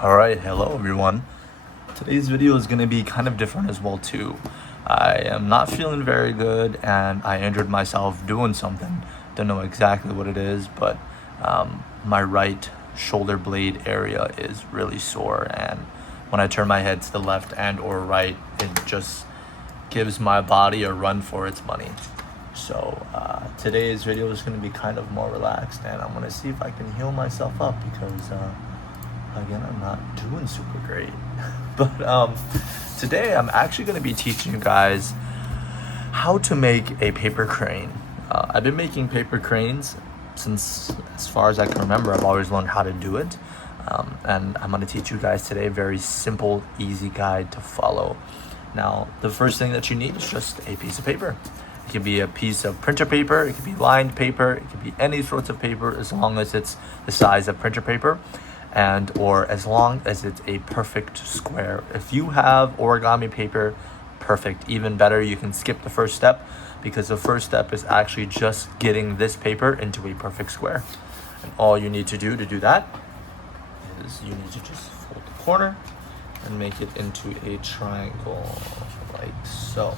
Alright, hello everyone. Today's video is going to be kind of different as well too. I am not feeling very good and I injured myself doing something. Don't know exactly what it is, but my right shoulder blade area is really sore, and when I turn my head to the left and or right, it just gives my body a run for its money. So today's video is going to be kind of more relaxed, and I'm going to see if I can heal myself up because again, I'm not doing super great. But today I'm actually going to be teaching you guys how to make a paper crane. I've been making paper cranes since as far as I can remember. I've always learned how to do it. And I'm going to teach you guys today a very simple, easy guide to follow. Now, the first thing that you need is just a piece of paper. It could be a piece of printer paper, it could be lined paper, it could be any sorts of paper as long as it's the size of printer paper, and or as long as it's a perfect square. If you have origami paper, perfect. Even better, you can skip the first step because the first step is actually just getting this paper into a perfect square. And all you need to do that is you need to just fold the corner and make it into a triangle like so.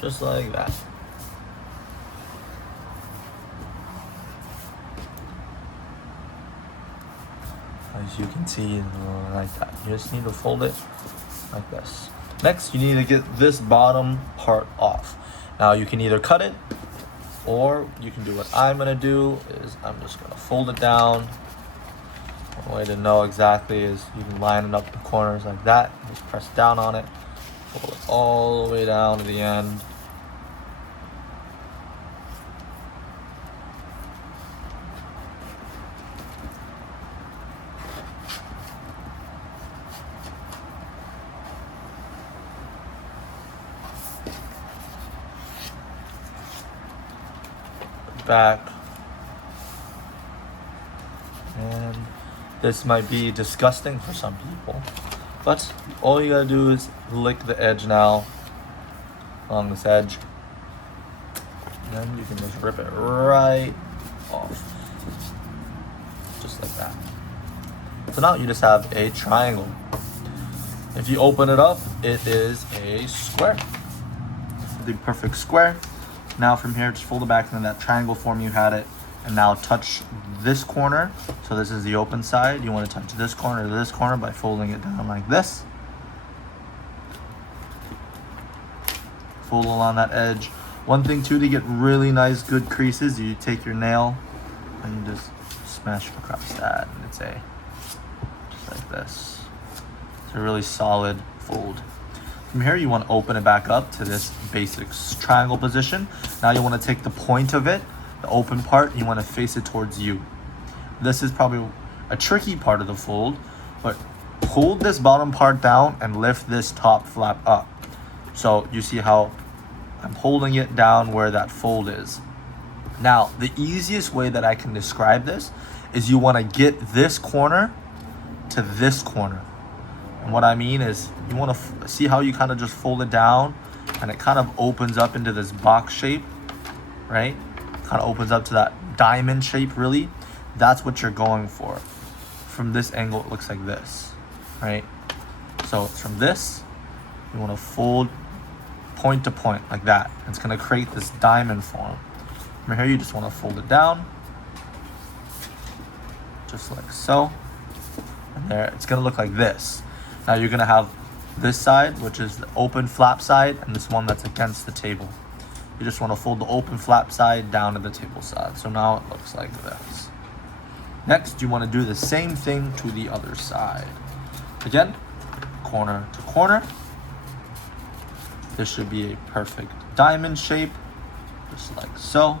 Just like that. As you can see, like that. You just need to fold it like this. Next, you need to get this bottom part off. Now you can either cut it, or you can do what I'm gonna do is I'm just gonna fold it down. One way to know exactly is you can line it up the corners like that. Just press down on it, fold it all the way down to the end. Back, and this might be disgusting for some people, but all you gotta do is lick the edge now along this edge, and then you can just rip it right off just like that. So now you just have a triangle. If you open it up, it is a square, the perfect square. Now from here, just fold it back into that triangle form you had it, and now touch this corner. So this is the open side. You want to touch this corner to this corner by folding it down like this. Fold along that edge. One thing too, to get really nice good creases, you take your nail and you just smash across that, and it's just like this. It's a really solid fold. From here, you want to open it back up to this basic triangle position. Now you want to take the point of it, the open part, you want to face it towards you. This is probably a tricky part of the fold, but hold this bottom part down and lift this top flap up. So you see how I'm holding it down where that fold is. Now, the easiest way that I can describe this is you want to get this corner to this corner. And what I mean is you want to see how you kind of just fold it down and it kind of opens up into this box shape, right? Kind of opens up to that diamond shape, really. That's what you're going for. From this angle, it looks like this, right? So from this, you want to fold point to point like that. It's going to create this diamond form. From here, you just want to fold it down, just like so. And there, it's going to look like this. Now you're gonna have this side, which is the open flap side, and this one that's against the table. You just wanna fold the open flap side down to the table side. So now it looks like this. Next, you wanna do the same thing to the other side. Again, corner to corner. This should be a perfect diamond shape, just like so.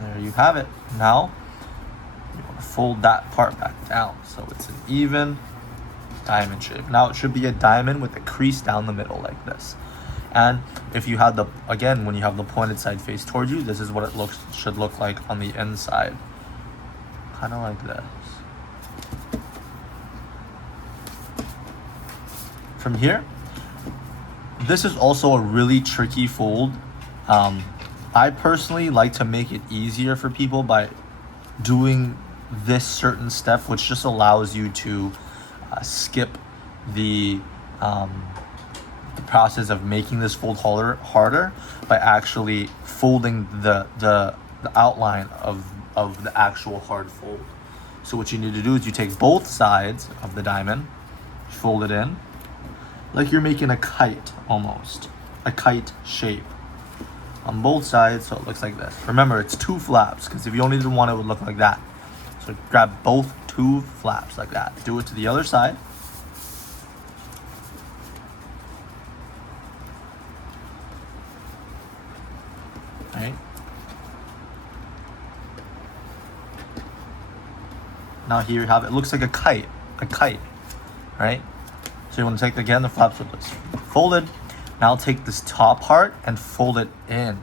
There you have it. Now, you want to fold that part back down so it's an even diamond shape. Now it should be a diamond with a crease down the middle like this. And if you have when you have the pointed side face towards you, this is what it should look like on the inside. Kind of like this. From here, This is also a really tricky fold. I personally like to make it easier for people by doing this certain step, which just allows you to skip the process of making this fold harder by actually folding the outline of the actual hard fold. So what you need to do is you take both sides of the diamond, fold it in, like you're making a kite almost, a kite shape on both sides, so it looks like this. Remember, it's 2 flaps, because if you only did one, it would look like that. So grab both 2 flaps like that. Do it to the other side. Right? Now here you have it. It looks like a kite, right? So you want to take again the flaps with this folded. Now take this top part and fold it in.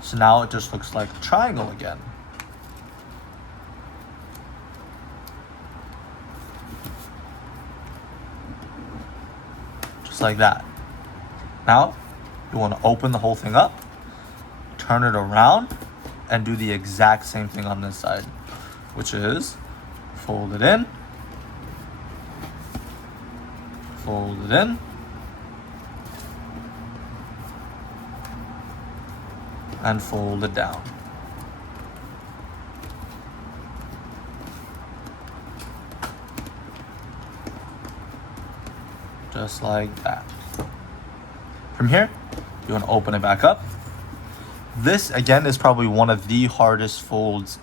So now it just looks like a triangle again. Just like that. Now you want to open the whole thing up, turn it around, and do the exact same thing on this side, which is fold it in, fold it in, and fold it down. Just like that. From here, you want to open it back up. This again is probably one of the hardest folds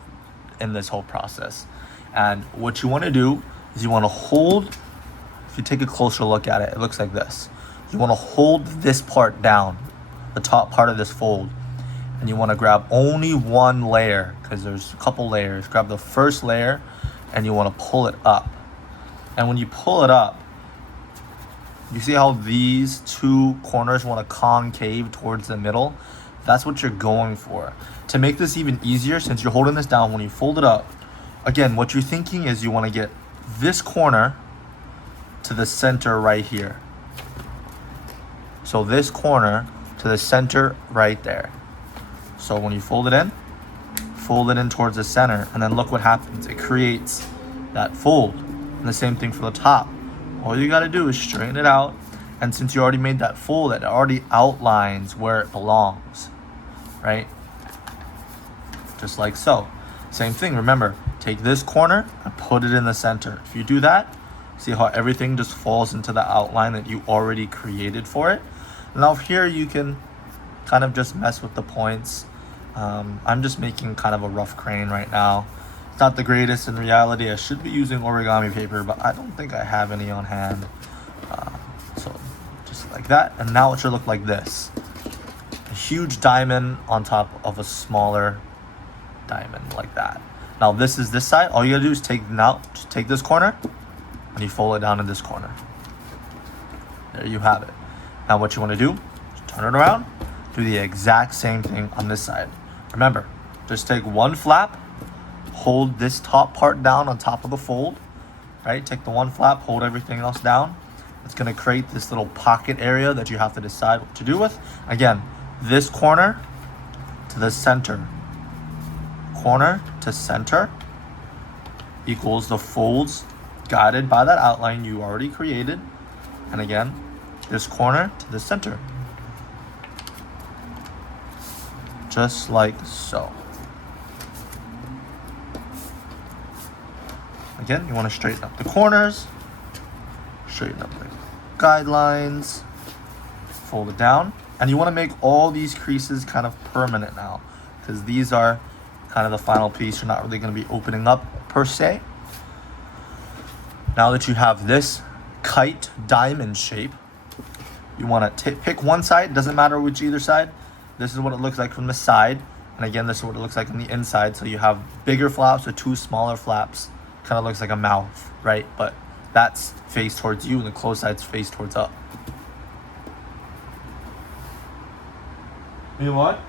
in this whole process. And what you want to do is you want to hold, if you take a closer look at it, it looks like this. You want to hold this part down, the top part of this fold, and you want to grab only one layer, because there's a couple layers. Grab the first layer and you want to pull it up. And when you pull it up, you see how these 2 corners want to concave towards the middle? That's what you're going for. To make this even easier, since you're holding this down, when you fold it up, again, what you're thinking is you want to get this corner to the center right here. So this corner to the center right there. So when you fold it in towards the center, and then look what happens. It creates that fold. And the same thing for the top. All you got to do is straighten it out. And since you already made that fold, it already outlines where it belongs, right? Just like so. Same thing, remember, take this corner and put it in the center. If you do that, see how everything just falls into the outline that you already created for it. Now here you can kind of just mess with the points. I'm just making kind of a rough crane right now. It's not the greatest in reality. I should be using origami paper, but I don't think I have any on hand. So just like that. And now it should look like this. A huge diamond on top of a smaller diamond like that. Now this is this side. All you gotta do is just take this corner and you fold it down in this corner. There you have it. Now what you want to do is turn it around, do the exact same thing on this side. Remember, just take one flap, hold this top part down on top of the fold, right? Take the one flap, hold everything else down. It's going to create this little pocket area that you have to decide what to do with. Again, this corner to the center, corner to center equals the folds guided by that outline you already created. And again, this corner to the center. Just like so. Again, you want to straighten up the corners, straighten up the guidelines, fold it down, and you want to make all these creases kind of permanent now, because these are kind of the final piece. You're not really going to be opening up per se. Now that you have this kite diamond shape, you want to pick one side. Doesn't matter which either side. This is what it looks like from the side, and again, this is what it looks like on the inside. So you have bigger flaps with 2 smaller flaps. Kind of looks like a mouth, right? But that's face towards you, and the closed side's face towards up. You know what?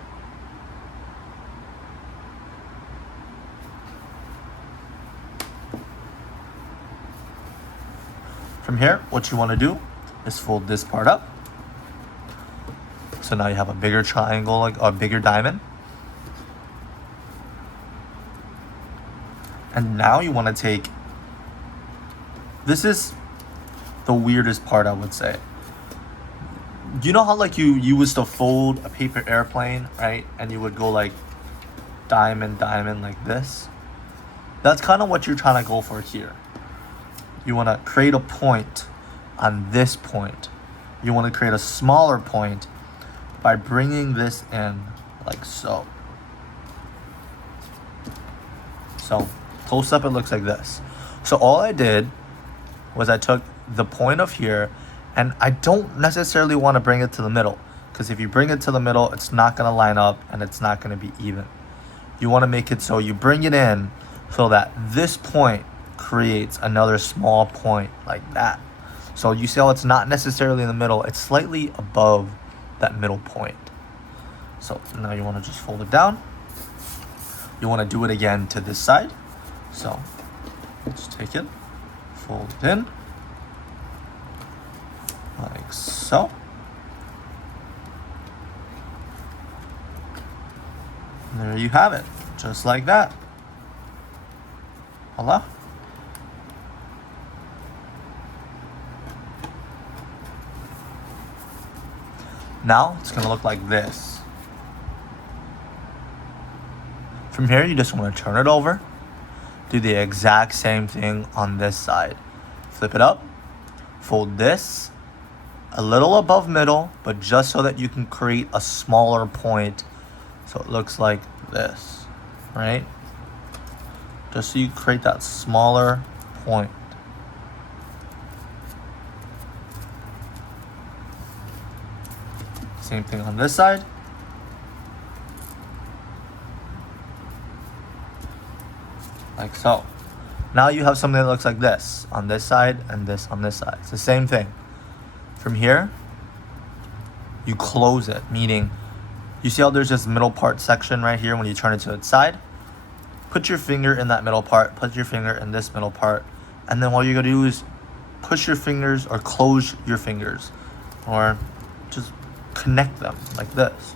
From here, what you want to do is fold this part up, So now you have a bigger triangle, like a bigger diamond. And now you want to take, this is the weirdest part, I would say. You know how like you used to fold a paper airplane, right? And you would go like diamond, diamond like this. That's kind of what you're trying to go for here. You want to create a point on this point. You want to create a smaller point by bringing this in like so. So close up, it looks like this. So all I did was I took the point of here, and I don't necessarily want to bring it to the middle, because if you bring it to the middle, it's not going to line up and it's not going to be even. You want to make it so you bring it in so that this point creates another small point like that. So you see how it's not necessarily in the middle, it's slightly above that middle point. So now you want to just fold it down. You want to do it again to this side. So just take it, fold it in, like so. And there you have it, just like that. Voila. Now it's going to look like this. From here, you just want to turn it over. Do the exact same thing on this side. Flip it up. Fold this a little above middle, but just so that you can create a smaller point. So it looks like this, right? Just so you create that smaller point. Same thing on this side. Like so. Now you have something that looks like this on this side and this on this side. It's the same thing. From here, you close it, meaning you see how there's this middle part section right here when you turn it to its side? Put your finger in that middle part, put your finger in this middle part, and then what you're gonna do is push your fingers or close your fingers or just connect them like this,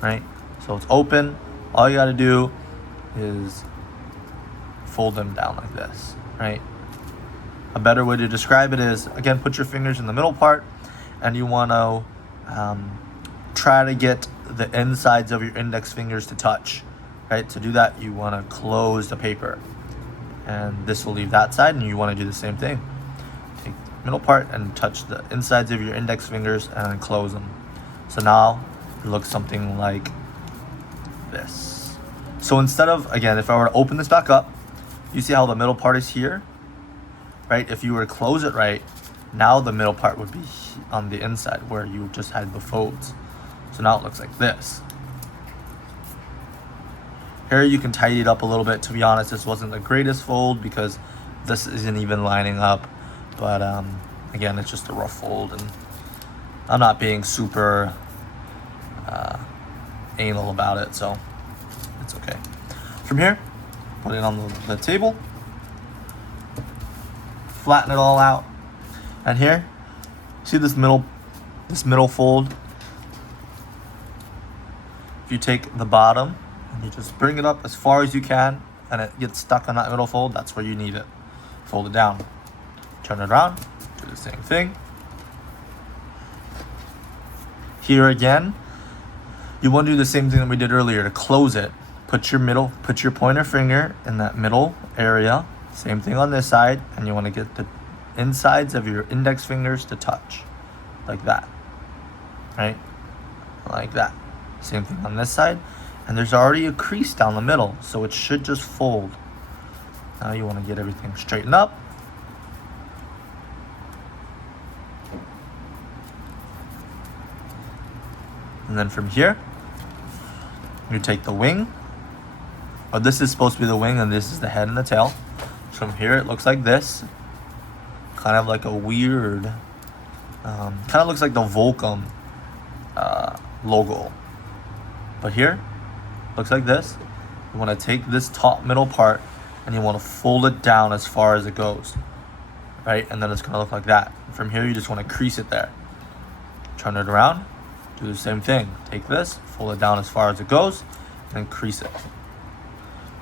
right? So it's open. All you gotta do is fold them down like this, right? A better way to describe it is, again, put your fingers in the middle part, and you want to try to get the insides of your index fingers to touch, right? To do that, you want to close the paper, and this will leave that side, and you want to do the same thing. Take the middle part and touch the insides of your index fingers and close them. So now it looks something like this. So instead of, again, if I were to open this back up, you see how the middle part is here, right? If you were to close it right, now the middle part would be on the inside where you just had the folds. So now it looks like this. Here you can tidy it up a little bit. To be honest, this wasn't the greatest fold because this isn't even lining up. But again, it's just a rough fold, and I'm not being super anal about it, so it's okay. From here, put it on the table, flatten it all out, and here, see this middle fold? If you take the bottom and you just bring it up as far as you can, and it gets stuck on that middle fold, that's where you need it. Fold it down, turn it around, do the same thing. Here again, you want to do the same thing that we did earlier to close it. Put your pointer finger in that middle area. Same thing on this side, and you want to get the insides of your index fingers to touch, like that, right? Like that. Same thing on this side, and there's already a crease down the middle, so it should just fold. Now you want to get everything straightened up. And then from here, you take the wing. Oh, this is supposed to be the wing, and this is the head and the tail. From here, it looks like this. Kind of like a weird, kind of looks like the Volcom logo. But here, looks like this. You want to take this top middle part, and you want to fold it down as far as it goes, right? And then it's going to look like that. From here, you just want to crease it there. Turn it around, Do the same thing. Take this, fold it down as far as it goes, and crease it.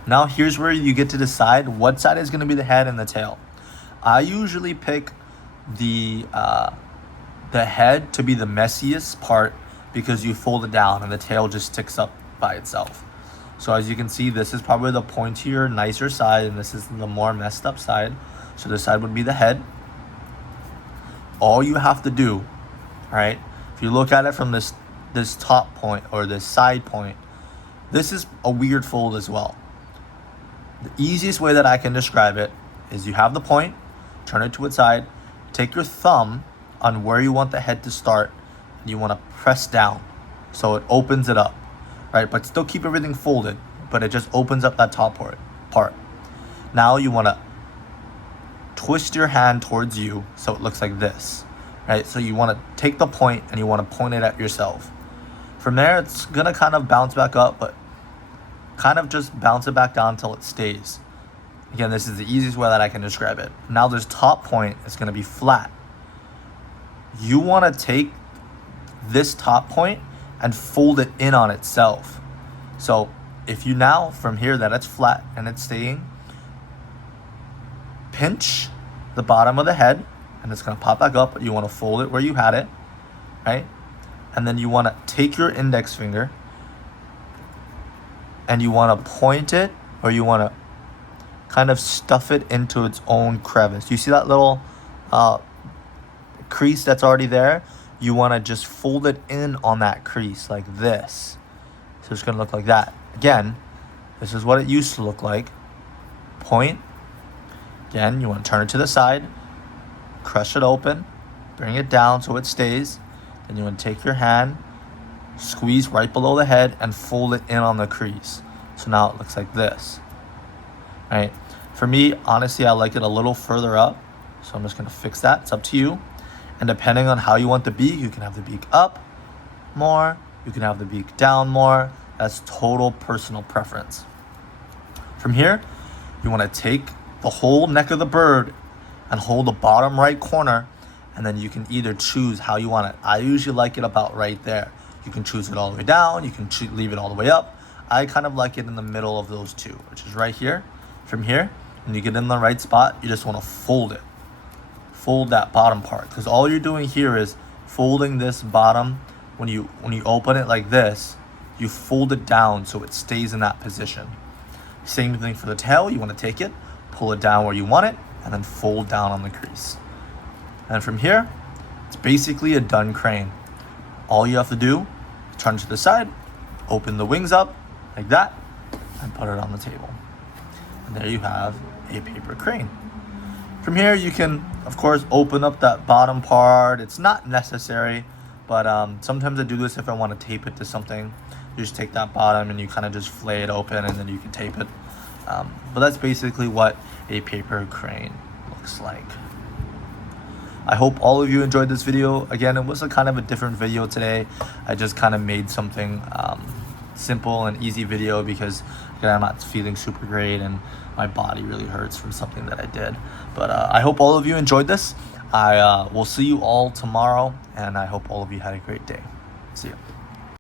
Now here's where you get to decide what side is going to be the head and the tail. I usually pick the head to be the messiest part because you fold it down and the tail just sticks up by itself. So as you can see, this is probably the pointier, nicer side, and this is the more messed up side. So this side would be the head. All you have to do, all right, if you look at it from this top point or this side point, this is a weird fold as well. The easiest way that I can describe it is you have the point, turn it to its side, take your thumb on where you want the head to start, and you want to press down so it opens it up, right? But still keep everything folded, but it just opens up that top part. Now you want to twist your hand towards you so it looks like this, right? So you want to take the point and you want to point it at yourself. From there, it's going to kind of bounce back up, but kind of just bounce it back down until it stays. Again, this is the easiest way that I can describe it. Now this top point is going to be flat. You want to take this top point and fold it in on itself. So if you now, from here that it's flat and it's staying, pinch the bottom of the head and it's going to pop back up, but you want to fold it where you had it, right? And then you want to take your index finger and you want to point it, or you want to kind of stuff it into its own crevice. You see that little crease that's already there? You want to just fold it in on that crease like this. So it's going to look like that. Again, this is what it used to look like. Point. Again, you want to turn it to the side, crush it open, bring it down so it stays. Then you want to take your hand, squeeze right below the head, and fold it in on the crease. So now it looks like this. Right? For me, honestly, I like it a little further up. So I'm just going to fix that. It's up to you. And depending on how you want the beak, you can have the beak up more. You can have the beak down more. That's total personal preference. From here, you want to take the whole neck of the bird and hold the bottom right corner. And then you can either choose how you want it. I usually like it about right there. You can choose it all the way down. You can leave it all the way up. I kind of like it in the middle of those two, which is right here. From here, when you get in the right spot, you just want to fold it. Fold that bottom part, because all you're doing here is folding this bottom. When you open it like this, you fold it down so it stays in that position. Same thing for the tail. You want to take it, pull it down where you want it, and then fold down on the crease. And from here, it's basically a done crane. All you have to do, turn to the side, open the wings up like that, and put it on the table. And there you have a paper crane. From here, you can, of course, open up that bottom part. It's not necessary, but sometimes I do this if I want to tape it to something. You just take that bottom and you kind of just flay it open, and then you can tape it. But that's basically what a paper crane looks like. I hope all of you enjoyed this video. Again, it was a kind of a different video today. I just kind of made something simple and easy video because again, I'm not feeling super great and my body really hurts from something that I did. But I hope all of you enjoyed this. I will see you all tomorrow, and I hope all of you had a great day. See you.